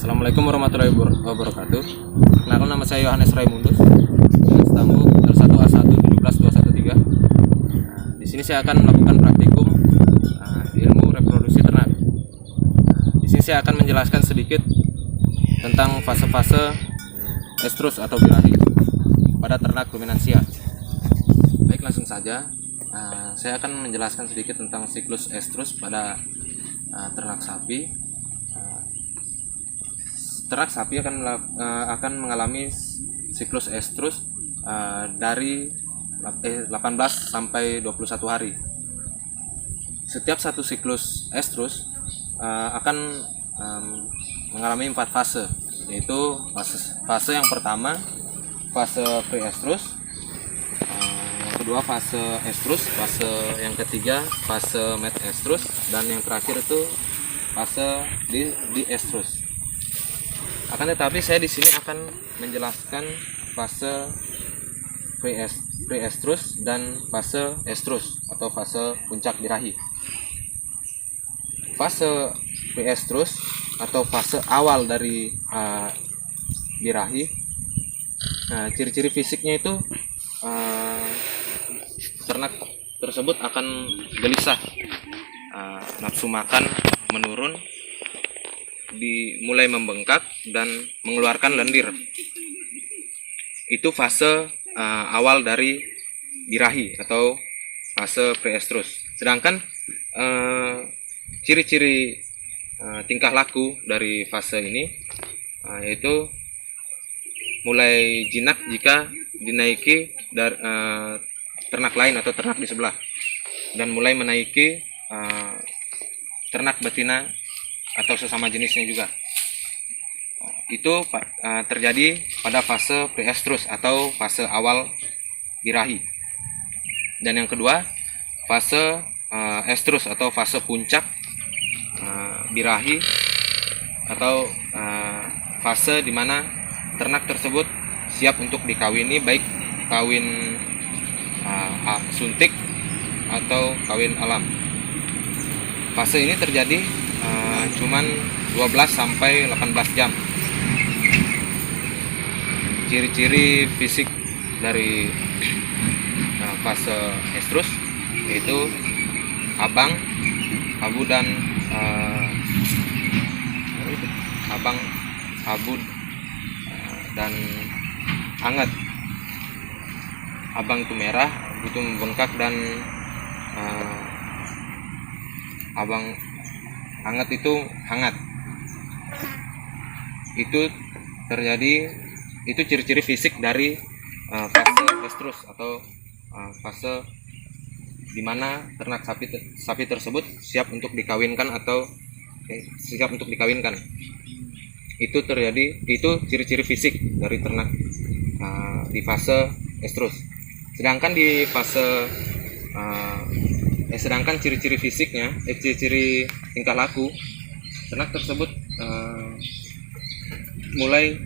Assalamualaikum warahmatullahi wabarakatuh. Kenalkan, nama saya Yohanes Raimundus, tamu R1A1 17213. Di sini saya akan melakukan praktikum ilmu reproduksi ternak. Di sini saya akan menjelaskan sedikit tentang fase-fase estrus atau birahi pada ternak ruminansia. Baik, langsung saja. Saya akan menjelaskan sedikit tentang siklus estrus pada ternak sapi. Ternak sapi akan mengalami siklus estrus dari 18 sampai 21 hari. Setiap satu siklus estrus akan mengalami 4 fase, yaitu fase yang pertama fase pre-estrus, yang kedua fase estrus, fase yang ketiga fase mid-estrus, dan yang terakhir itu fase di estrus. Akan tetapi saya di sini akan menjelaskan fase pre-estrus dan fase estrus atau fase puncak birahi. Fase pre-estrus atau fase awal dari birahi, ciri-ciri fisiknya itu ternak tersebut akan gelisah, nafsu makan menurun, mulai membengkak dan mengeluarkan lendir. Itu fase awal dari birahi atau fase pre-estrus. Sedangkan ciri-ciri tingkah laku dari fase ini yaitu mulai jinak jika dinaiki dari ternak lain atau ternak di sebelah, dan mulai menaiki ternak betina atau sesama jenisnya juga. Itu terjadi pada fase pre-estrus atau fase awal birahi. Dan yang kedua, fase estrus atau fase puncak birahi, atau fase di mana ternak tersebut siap untuk dikawini, baik kawin suntik atau kawin alam. Fase ini terjadi cuman 12 sampai 18 jam. Ciri-ciri fisik dari fase estrus yaitu abang, abu dan hangat. Abang itu merah, itu membengkak, dan abang hangat itu hangat. Itu terjadi, itu ciri-ciri fisik dari fase estrus atau fase di mana ternak sapi tersebut siap untuk dikawinkan atau siap untuk dikawinkan. Itu terjadi, itu ciri-ciri fisik dari ternak di fase estrus. Sedangkan di fase sedangkan ciri-ciri fisiknya, ciri-ciri tingkah laku ternak tersebut mulai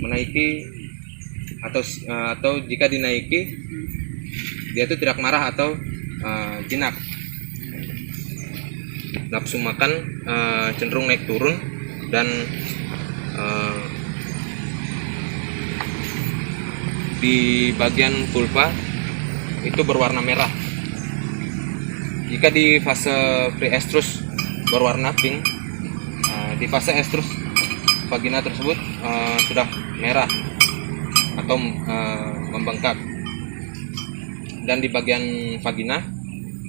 menaiki atau jika dinaiki dia itu tidak marah atau jinak. Nafsu makan cenderung naik turun, dan di bagian vulva itu berwarna merah. Jika di fase pre-estrus berwarna pink, di fase estrus vagina tersebut sudah merah atau membengkak, dan di bagian vagina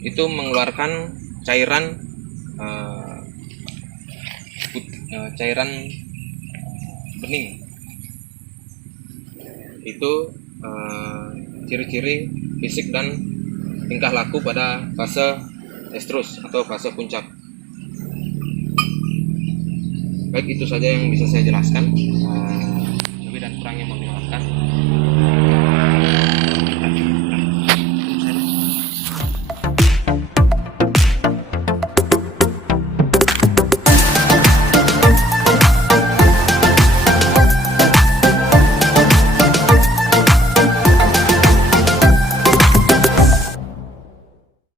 itu mengeluarkan cairan bening. Itu ciri-ciri fisik dan tingkah laku pada fase estrus atau fase puncak. Baik, itu saja yang bisa saya jelaskan. Lebih dan kurangnya mohon dimaafkan.